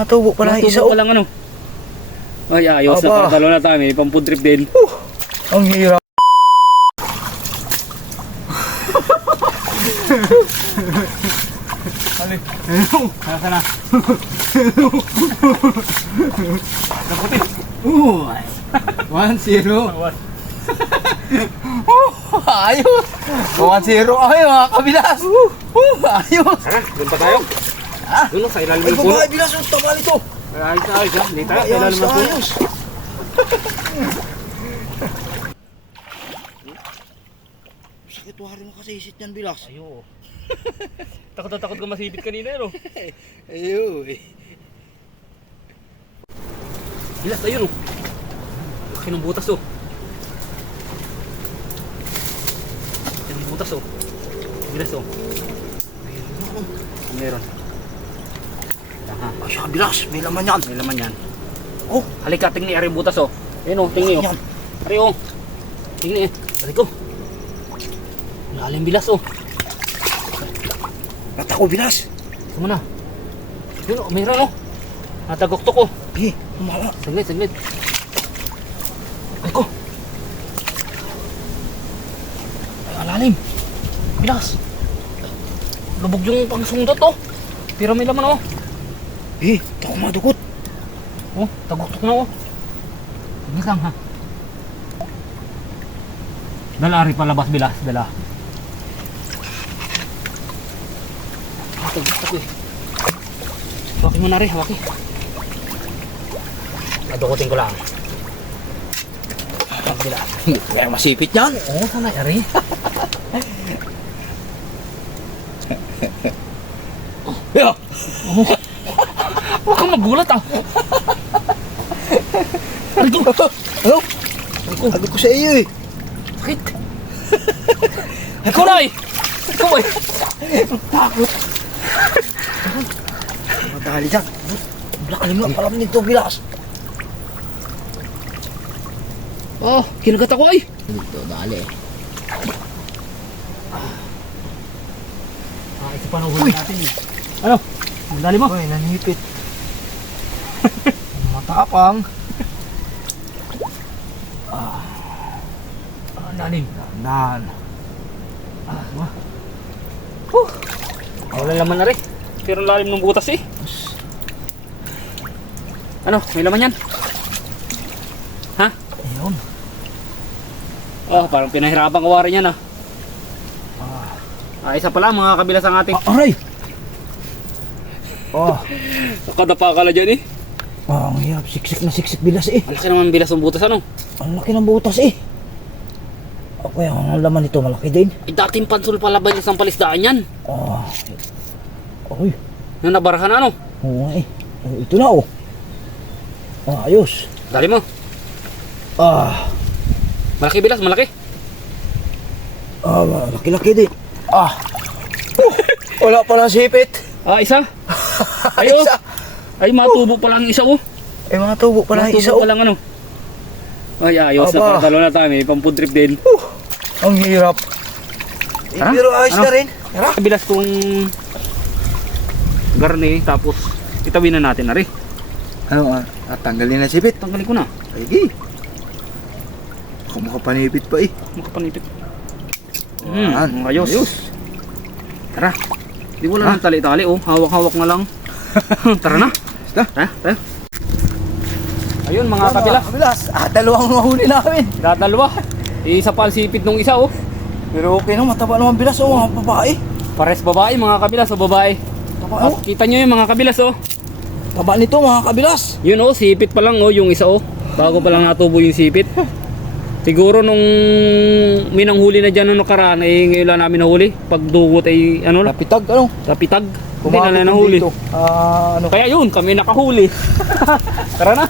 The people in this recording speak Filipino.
Natubo pala yung isa. Natubo pa lang ano. Ay, ayos na. Patalo na tayo. May pampun trip din. Ang hirap. Halik. Nasa na. Nakutin. 1-0. Ayos. 1-0 ay mga kabilas. Ayos. Tara, doon pa tayo. Doon sa ilalim Ay ng puno. babae bilas yung tama nito. Ayos na ayos ha. Hindi tayo sa ilalim ng puno. Ayos. Sakit wari mo kasi isit yan bilas. Ayo. Takot na takot ka masipit kanina no. Ayo. Bilas ayun oh. Laki ng butas oh. Laki ng butas oh. Bilas oh. Meron. Aha. Ay siya bilas. May laman yan. May laman yan. Oh. Halika tingni ari butas oh. Ayun oh, tingni oh. Yan. Ari oh. Tingni eh. Ari ko. Lalim bilas oh. Bata ko bilas. Tama na. Yun oh, mayroon oh. Natagok-tok oh. Umala. Saglit, saglit. Ay ko. Ay, alalim. Bilas. Lubog yung pangsundot oh. Pero may laman oh. Tako madukot. Oh, tagok-tok na oh. Saglit lang ha. Dala ari palabas bilas, dala. Tagok-tok eh. Hawakin mo na rin, hawaki. Nadukutin ko lang. Bilas. Kaya masipit yan. Oo, sana ari. Yeah. Huwag kang magulat ah. Ari ko. Ano? Sabi ko sa iyo eh. Sakit. Ikaw na eh. Ikaw eh. Takot. Madali dyan. Blakalim mo. Palam nito bilas. Oh, kinagat ako ay. Dito, dali. Ito pa na huli natin eh. Ano? Dali mo? Uy, nanipit. Matapang. Lalim. Dahan. Wala laman na rin. Pero lalim ng butas eh. Ano? May laman yan? Ha? Ayun. Oh, parang pinahirapan kawarin yan ah. Isa pala mga kabilas ang ating. Aray! Nakadapa ka na dyan eh. Ang hirap. Siksik na siksik bilas eh. Malaki naman bilas ng butas ano. Ang laki ng butas eh. Kaya ang laman nito malaki din. Dating pansol pala ba isang palisdaan yan? Uy. Yung nabarahan na ano? Oo nga eh. Ito na oh. Ayos. Dali mo. Malaki bilas, malaki. Laki-laki din. Wala pa ng sipit. Isa. Ayo. Isa. Ay, matubo pa lang isa oh. Ay mga tubo pa lang isa Matubo oh. pa lang ano. Ay, ayos na. Patalo na tayo. May pampun trip din. Ang hirap. Tara? Pero ayos Ano? na rin. Tara. Bilas kong garne, tapos itawin na natin na rin. Ano tanggalin na sipit. Tanggalin ko na. Ay, ako makapanipit pa eh. Makapanipit. Ayos. Ayos. Tara. Di wala nang tali-tali oh. Hawak-hawak na lang. Tara na. Tara. Ayun mga kabilas. Kabilas. Dalawang mahuli namin. Dadalwa. Isa pa ang sipit nung isa oh. Pero okay no, mataba naman bilas oh, mga babae. Pares babae mga kabilas o babae. Taba, Kita nyo yung mga kabilas oh. taba nito mga kabilas. Yun oh, sipit pa lang oh yung isa oh. Bago pa lang natubo yung sipit. Siguro nung minanghuli na dyan nung nakaraan ay ngayon lang namin nahuli. Pag dugot ay ano na, Napitag ano? tapitag. Hindi na nahuli. Kaya Kaya yun, kami nakahuli. Tara na.